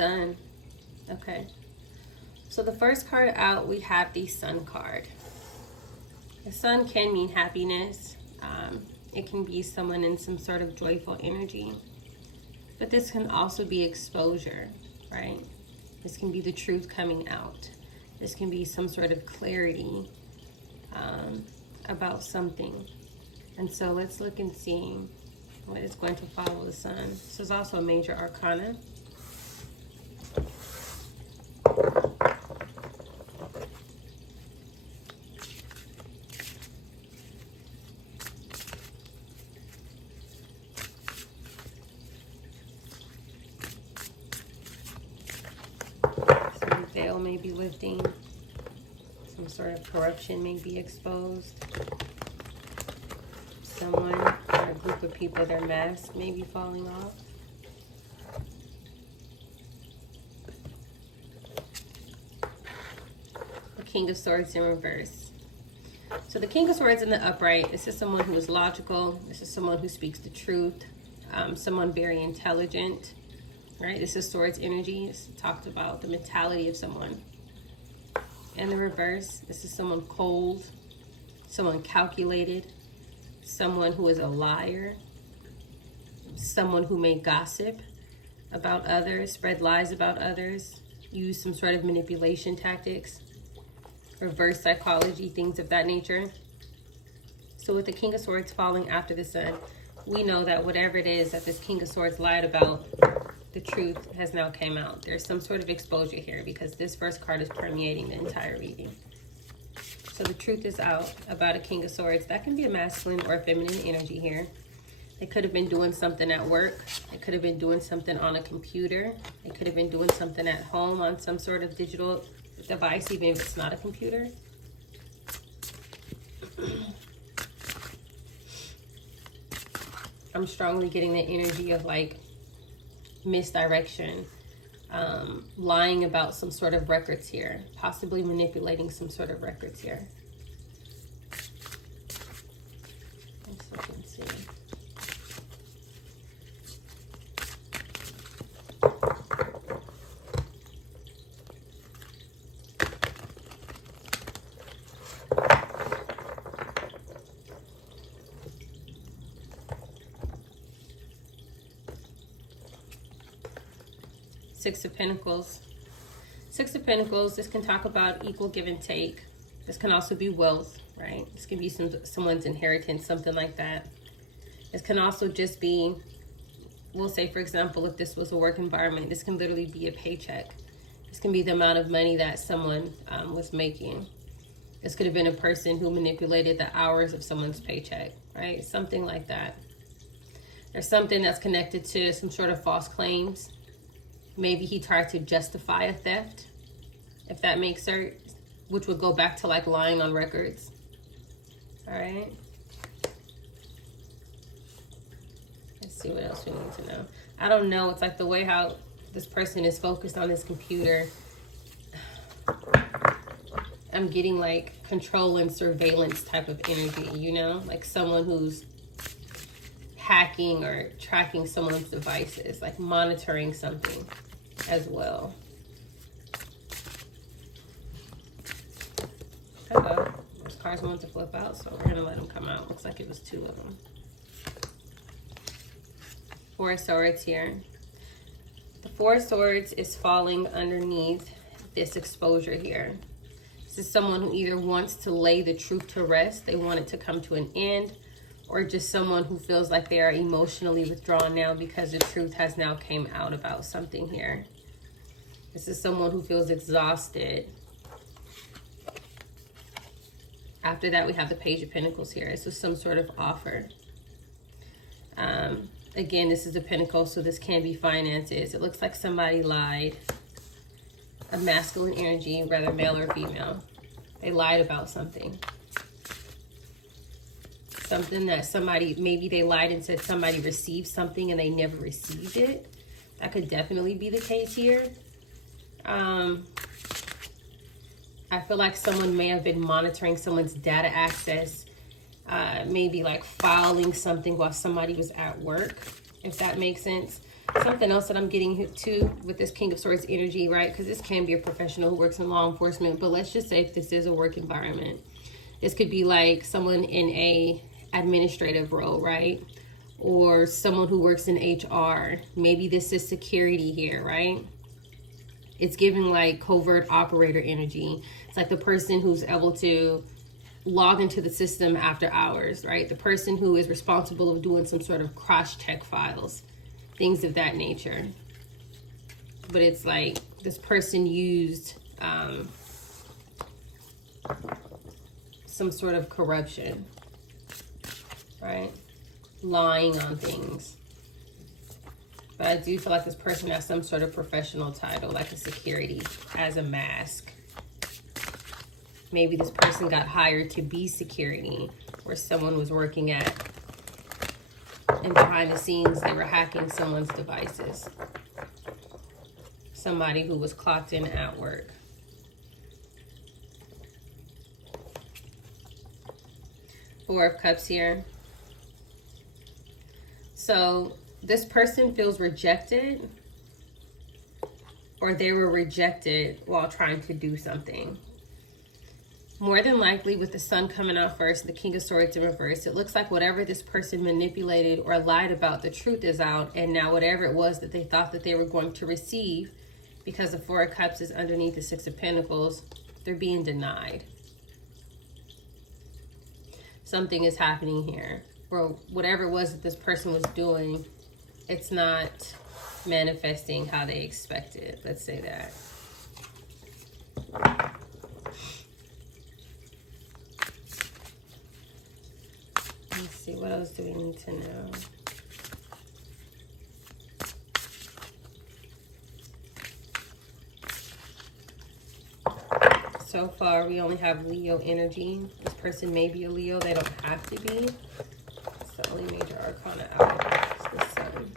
Sun. Okay. So the first card out, we have the Sun card. The Sun can mean happiness. It can be someone in some sort of joyful energy. But this can also be exposure, right? This can be the truth coming out. This can be some sort of clarity about something. And so let's look and see what is going to follow the Sun. This is also a major arcana. Some veil may be lifting. Some sort of corruption may be exposed. Someone or a group of people, their mask may be falling off. The King of Swords in reverse. So the King of Swords in the upright, this is someone who is logical. This is someone who speaks the truth. Someone very intelligent, right? This is Swords energy. It's talked about the mentality of someone. And the reverse, this is someone cold, someone calculated, someone who is a liar, someone who may gossip about others, spread lies about others, use some sort of manipulation tactics, reverse psychology, things of that nature. So with the King of Swords falling after the Sun, we know that whatever it is that this King of Swords lied about, the truth has now came out. There's some sort of exposure here because this first card is permeating the entire reading. So the truth is out about a King of Swords. That can be a masculine or a feminine energy here. They could have been doing something at work. They could have been doing something on a computer. They could have been doing something at home on some sort of digital device, even if it's not a computer. I'm strongly getting the energy of like misdirection, lying about some sort of records here, possibly manipulating some sort of records here. Let's look and see. Six of Pentacles. Six of Pentacles, this can talk about equal give and take. This can also be wealth, right? This can be someone's inheritance, something like that. This can also just be, we'll say, for example, if this was a work environment, this can literally be a paycheck. This can be the amount of money that someone was making. This could have been a person who manipulated the hours of someone's paycheck, right? Something like that. There's something that's connected to some sort of false claims. Maybe he tried to justify a theft, if that makes sense, which would go back to like lying on records. All right. Let's see what else we need to know. I don't know. It's like the way how this person is focused on this computer. I'm getting like control and surveillance type of energy, you know, like someone who's hacking or tracking someone's devices, like monitoring something as well. Hello. Those cards want to flip out, so we're gonna let them come out. Looks like it was two of them. Four of Swords here. The Four of Swords is falling underneath this exposure here. This is someone who either wants to lay the truth to rest, they want it to come to an end, or just someone who feels like they are emotionally withdrawn now because the truth has now came out about something here. This is someone who feels exhausted. After that, we have the Page of Pentacles here. This is some sort of offer. Again, this is a pentacle, so this can be finances. It looks like somebody lied. A masculine energy, whether male or female. They lied about something. Something that somebody, maybe they lied and said somebody received something and they never received it. That could definitely be the case here. I feel like someone may have been monitoring someone's data access, maybe like filing something while somebody was at work, if that makes sense. Something else that I'm getting to with this King of Swords energy, right? Because this can be a professional who works in law enforcement, but let's just say if this is a work environment, this could be like someone in a administrative role, right? Or someone who works in HR. Maybe this is security here, right? It's giving like covert operator energy. It's like the person who's able to log into the system after hours, right? The person who is responsible of doing some sort of cross-check files, things of that nature. But it's like this person used some sort of corruption, right? Lying on things. But I do feel like this person has some sort of professional title, like a security, as a mask. Maybe this person got hired to be security, where someone was working at, and behind the scenes they were hacking someone's devices. Somebody who was clocked in at work. Four of Cups here. So this person feels rejected, or they were rejected while trying to do something. More than likely, with the Sun coming out first, the King of Swords in reverse, it looks like whatever this person manipulated or lied about, the truth is out. And now whatever it was that they thought that they were going to receive, because the Four of Cups is underneath the Six of Pentacles, they're being denied. Something is happening here, or whatever it was that this person was doing, it's not manifesting how they expected. Let's say that. Let's see, what else do we need to know? So far, we only have Leo energy. This person may be a Leo. They don't have to be. It's the only major arcana out. It's the Sun.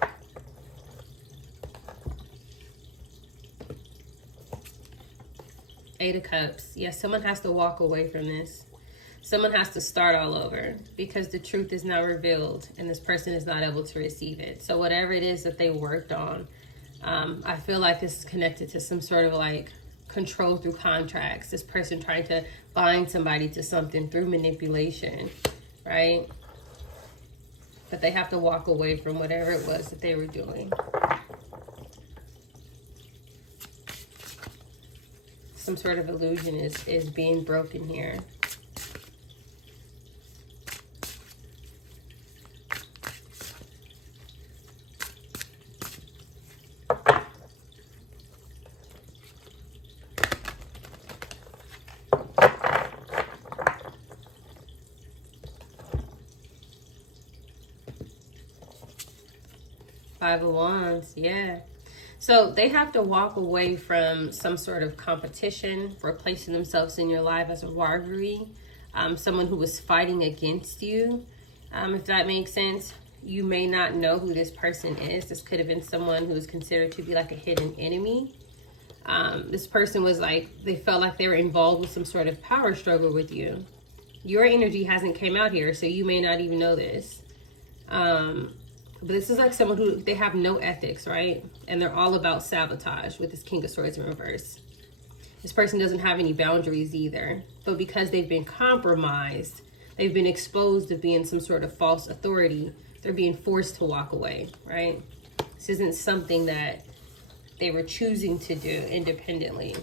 Eight of Cups. Yes, someone has to walk away from this. Someone has to start all over because the truth is now revealed and this person is not able to receive it. So whatever it is that they worked on, I feel like this is connected to some sort of like control through contracts. This person trying to bind somebody to something through manipulation, right? But they have to walk away from whatever it was that they were doing. Some sort of illusion is being broken here. Five of Wands, yeah. So they have to walk away from some sort of competition for placing themselves in your life as a rivalry. Someone who was fighting against you, if that makes sense. You may not know who this person is. This could have been someone who is considered to be like a hidden enemy. This person was like, they felt like they were involved with some sort of power struggle with you. Your energy hasn't came out here, so you may not even know this. But this is like someone who, they have no ethics, right? And they're all about sabotage with this King of Swords in reverse. This person doesn't have any boundaries either. But because they've been compromised, they've been exposed to being some sort of false authority, they're being forced to walk away, right? This isn't something that they were choosing to do independently.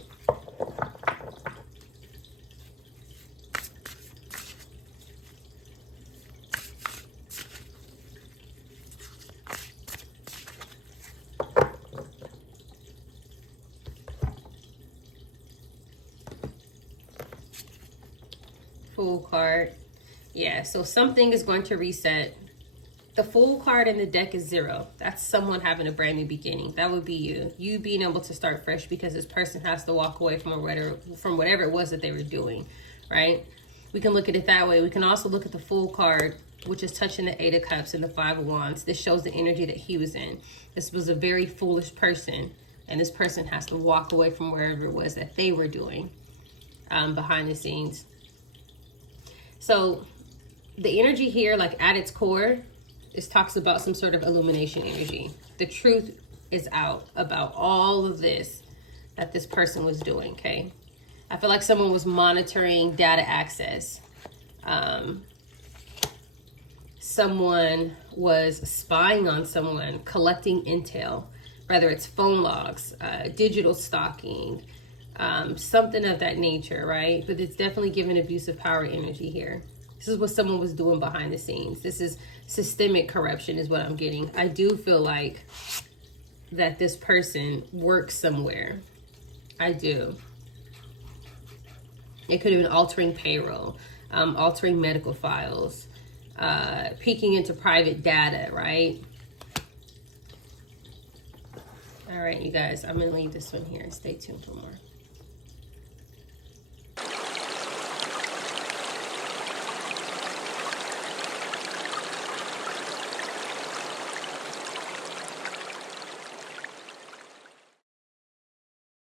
Fool card. Yeah, so something is going to reset. The Fool card in the deck is 0. That's someone having a brand new beginning. That would be you. You being able to start fresh because this person has to walk away from whatever it was that they were doing, right? We can look at it that way. We can also look at the Fool card, which is touching the Eight of Cups and the Five of Wands. This shows the energy that he was in. This was a very foolish person, and this person has to walk away from wherever it was that they were doing behind the scenes. So the energy here, like at its core, this talks about some sort of illumination energy. The truth is out about all of this that this person was doing, okay? I feel like someone was monitoring data access. Someone was spying on someone, collecting intel, whether it's phone logs, digital stalking, something of that nature, right? But it's definitely giving abusive power energy here. This is what someone was doing behind the scenes. This is systemic corruption is what I'm getting. I do feel like that this person works somewhere. I do. It could have been altering payroll, altering medical files, peeking into private data, right? All right, you guys, I'm going to leave this one here. Stay tuned for more.